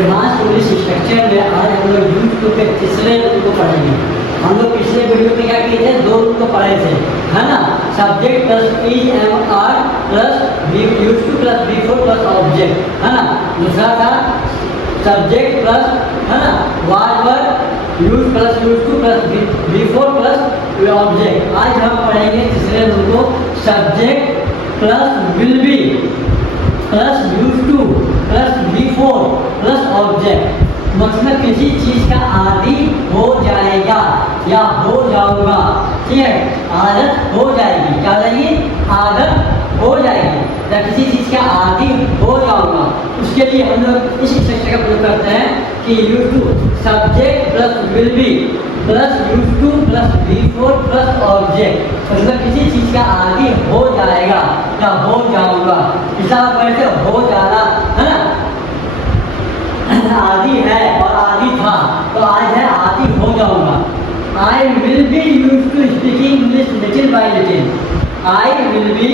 Advance English structure में आज हम लोग यूज टू के तीसरे रूल को पढ़ेंगे। हम लोग पिछले वीडियो में क्या किए थे, 2 रूल को पढ़े थे, है ना। Subject plus is am are plus use to plus before plus object, है ना। दूसरा था सब्जेक्ट प्लस, है ना, was were use plus use to plus before plus object. आज हम पढ़ेंगे तीसरे रूल को, subject plus will be plus use to plus before plus object. मतलब किसी चीज का आदि हो जाएगा या हो जाऊंगा, ठीक है, आदत हो जाएगी, क्या हो जाएगी, आदत हो जाएगी, या किसी चीज का आदि हो जाऊंगा। उसके लिए हम लोग इस स्ट्रक्चर का प्रयोग करते हैं कि use to subject plus will be plus use to plus before plus object. मतलब किसी चीज का आदि हो जाएगा या हो जाऊंगा। हिसाब कैसे हो जाना, है ना, आदि है और आदि था, तो आज है आदि हो जाऊंगा। I will be use to speaking English little by little. I will be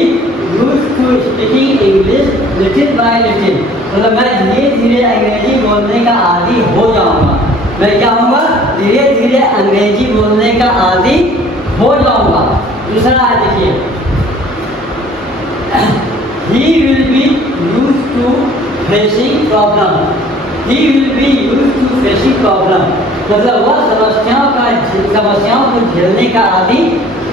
use to speaking English little by little. मतलब मैं धीरे धीरे अंग्रेजी बोलने का आदि हो जाऊंगा। मैं क्या होऊंगा, धीरे धीरे अंग्रेजी बोलने का आदि हो जाऊंगा। दूसरा देखिए, he will be used to facing problem। he will be used to facing problem मतलब वह समस्याओं को झेलने का आदि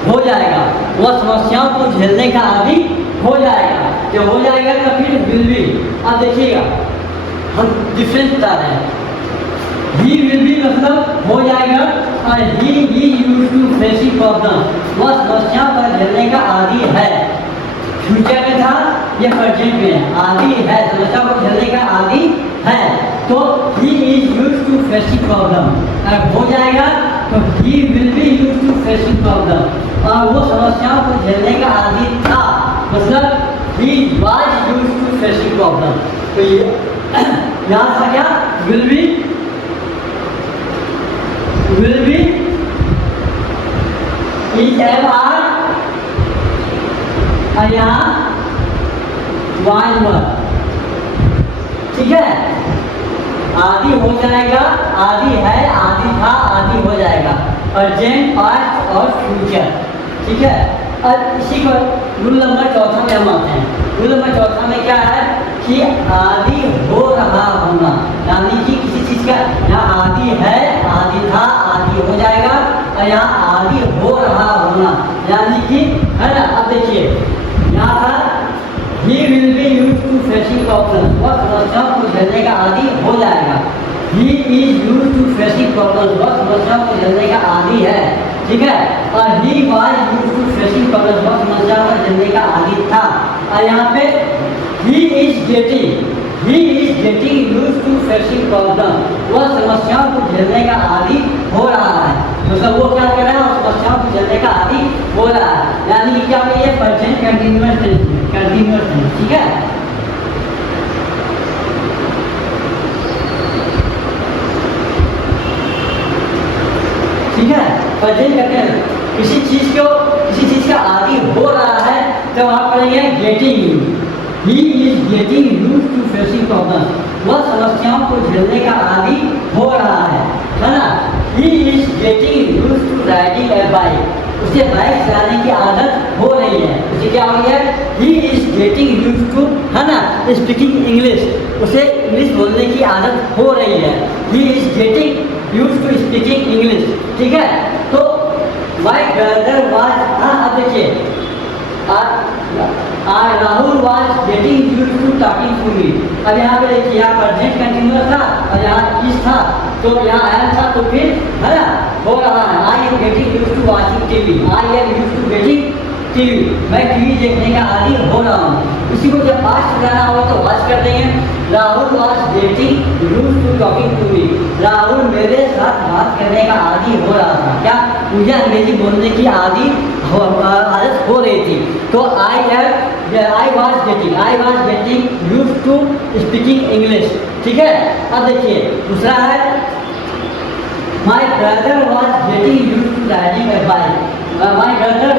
हो जाएगा। वह समस्याओं को झेलने का आदि हो जाएगा। जब हो जाएगा तो फिर will be। अब देखिएगा हम डिफरेंस बता रहे हैं। he will be मतलब हो जाएगा और he used to facing problem वह समस्याओं को झेलने का आदि है। फ्यूचर में था, ये प्रेजेंट में है, आदि है, समस्या को झेलने का आदि है। तो he is used to facing problem। अगर हो जाएगा तो he will be used to facing problem और वो समस्याओं को झेलने का आदि था। मतलब he was used to facing problem। तो ये यहाँ था क्या, will be is am are और यहाँ वाज वर, ठीक है। आदि हो जाएगा, आदि है, आदि था, आदि हो जाएगा, अर्जेंट, पास्ट और फ्यूचर, ठीक है। और इसी को रूल नंबर 4 में हम आते हैं। रूल नंबर 4 में क्या है कि आदि हो रहा होना, यानी कि किसी चीज का यहाँ आदि है, आदि था, आदि हो जाएगा, और यहाँ आदि हो रहा होना, यानी कि, है ना। अब देखिए यहाँ था he will be used to facing problems वह समस्याओं को झेलने का आदि हो जाएगा। he is used to facing problems वह समस्याओं को झेलने का आदि है, ठीक है। और he was used to facing problems वह समस्याओं को झेलने का आदि था। और यहाँ पे he is getting used to facing problems वह समस्याओं को झेलने का आदि हो रहा है। मतलब वो क्या कर रहा है, समस्याओं को झेलने का आदि हो रहा है, यानी कि क्या है, ये प्रेजेंट कंटीन्यूअस टेंस, ठीक है। ठीक है, प्रेजेंट कंटीन्यूअस किसी चीज का आदि हो रहा है तो वहाँ पढ़ेंगे getting. he is getting used to facing problems वह समस्याओं को झेलने का आदि हो रहा है ना। he is getting used to riding a bike उसे बाइक चलाने की आदत हो रही है। उसे क्या हो गया, he is getting used to, है ना, speaking English उसे इंग्लिश बोलने की आदत हो रही है। he is getting used to speaking English, ठीक है। तो my brother was, हाँ अब देखिए, Rahul was getting used to talking to me। अब यहाँ पे देखिए, यहाँ प्रेजेंट कंटिन्यूअस था और यहाँ इज था, तो यहाँ आया था, तो फिर, है ना, हो रहा है। I am getting used to watching TV, I am used to getting TV, मैं टीवी देखने का आदी हो रहा हूँ। इसी को जब पास्ट जाना हो तो वाच कर देंगे। Rahul was getting used to talking to me, Rahul मेरे साथ बात करने का आदी हो रहा था। क्या, मुझे अंग्रेजी बोलने की आदत हो रही थी। तो I was getting used to speaking English, ठीक है। अब देखिए दूसरा है, my brother was getting used to riding a bike, my brother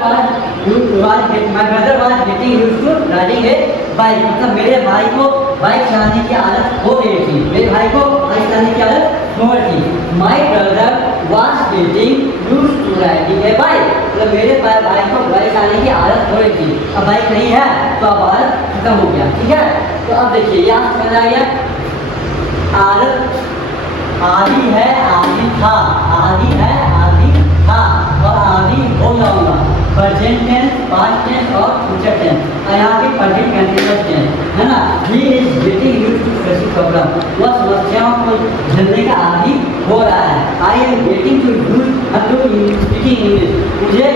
was getting used to riding a bike, मतलब मेरे भाई को बाइक चलाने की आदत हो रही थी, मेरे भाई को थी my brother was getting use to riding a bike, मतलब मेरे भाई को बाइक आने की आदत हो रही थी, अब बाइक नहीं है तो अब आदत खत्म हो गया। ठीक है, तो अब देखिए यहाँ समझ आ गया आदत आदि है आदि था, आदि है आदि था और आदि हो जाऊंगा, प्रेजेंट टेंस, पास्ट टेंस और फ्यूचर टेंस। और यहाँ पे प्रेजेंट कंटीन्यूअस टेंस है ना। He is getting used to facing problem, वह समस्याओं को झेलने का आदि हो रहा है। I am getting to use speaking English, मुझे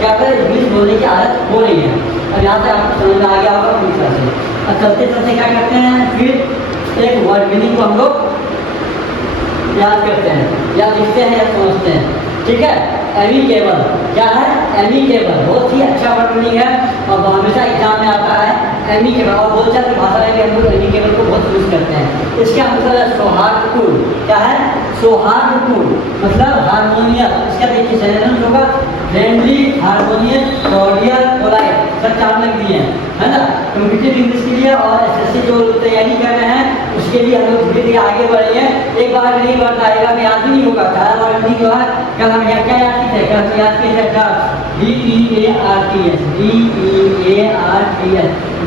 क्या करें इंग्लिश बोलने की आदत हो रही है। और यहाँ से आपको समझ में आ गया होगा पूरी तरह से। और चलते चलते क्या करते हैं, फिर एक वर्ड मीनिंग को हम लोग याद करते हैं या लिखते हैं या समझते हैं। ठीक है, एमिकेबल क्या है, एमिकेबल बहुत ही अच्छा वर्ड मीनिंग है और हमेशा एग्जाम में आता है एमिकेबल। और बोलचाल की भाषा में भी हम लोग एमिकेबल को बहुत यूज करते हैं। इसका मतलब है सौहार्दपूर्ण, क्या है सौहार्दपूर्ण मतलब हारमोनियस। इसका देखिए सिनोनिम्स होगा फ्रेंडली, हारमोनियस, कॉर्डियल, पोलाइट, सब चार लग दिए हैं है ना। कॉम्पिटिटिव इंग्लिश के लिए और एसएससी जो तैयारी कर रहे हैं उसके लिए हम लोग धीरे धीरे आगे बढ़ रहे हैं। एक बार नहीं बढ़ पाएगा मैं याद भी नहीं होगा, सारा वर्ड नहीं हुआ। कल हम क्या याद की थे, कल याद किए थे डट, DEARTS, DEARTS,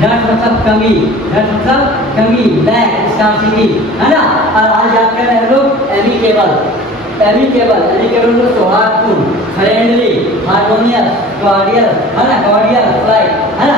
डट मतलब कमी, डट मतलब कमी, लैक, स्कार्सिटी है ना। और आज याद कर रहे हैं लोग एमिकेबल, एमिकेबल एमिकेबल को सौहार्दपूर्ण, फ्रेंडली, हारमोनियस, कॉर्डियल है ना, कॉर्डियल, पोलाइट है ना।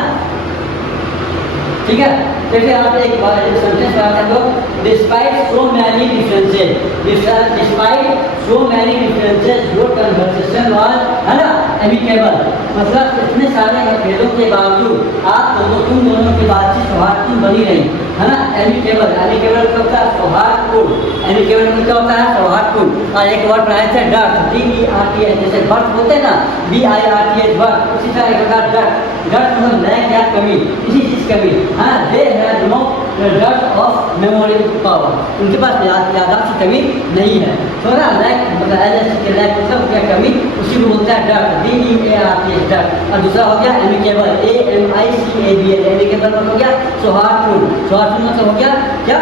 ठीक है, देखिए यहाँ पे एक सेंटेंस बनाते हैं लोग, despite so many differences, despite so many differences your conversation was है ना एमिकेबल, मतलब इतने सारे मतभेदों के बावजूद आप तुम दोनों की बातचीत सौहार्दपूर्ण बनी रही है ना। एमिकेबल, एमिकेबल का होता है सौहार्दपूर्ण, एमिकेबल में क्या होता है सौहार्दपूर्ण। और एक वर्ड बनाए थे डट, DERTS, जैसे बर्थ होते हैं ना BIRTH बर्थ, उसी तरह एक होता है डट, डट मतलब लैक या कमी, किसी चीज कमी। हाँ, दे हैव नो डट ऑफ मेमोरी पावर, उनके पास याददाश्त की कमी नहीं है। तो ना लैक मतलब एलएस के लैक मतलब क्या कमी, उसी को बोलते हैं डट, DEARTS डट। और दूसरा हो गया एमिकेबल, AMICABL, एमिकेबल मतलब हो गया सौहार्दपूर्ण, सौहार्दपूर्ण मतलब हो गया क्या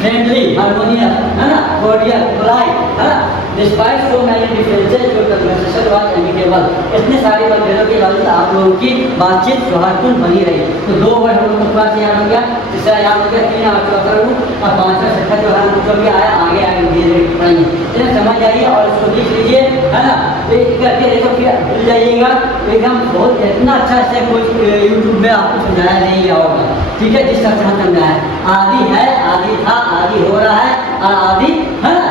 फ्रेंडली, हारमोनियस है ना, कॉर्डियल, पोलाइट है ना। Despite so many differences your conversation was amicable, इतने सारे मतभेदों के बावजूद आप लोगों की बातचीत सौहार्दपूर्ण बनी रही। तो दो वर्ड हम लोग के पास याद हो गया, तीसरा याद हो गया, तीन आप चौथा और पांचवा छठा जो है हम लोग आया आगे आगे धीरे धीरे पढ़ेंगे। इन्हें समझ आइए और इसको लिख लीजिए है ना। तो करके देखो फिर भूल जाइएगा एकदम, बहुत इतना अच्छा से कोई यूट्यूब में आपको समझाया नहीं गया होगा। ठीक है, जिस तरह से हम समझाया आदि है आदि था आदि हो रहा है और आदि है ना।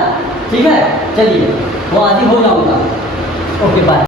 ठीक है, चलिए वो आदि हो जाऊंगा। Okay bye.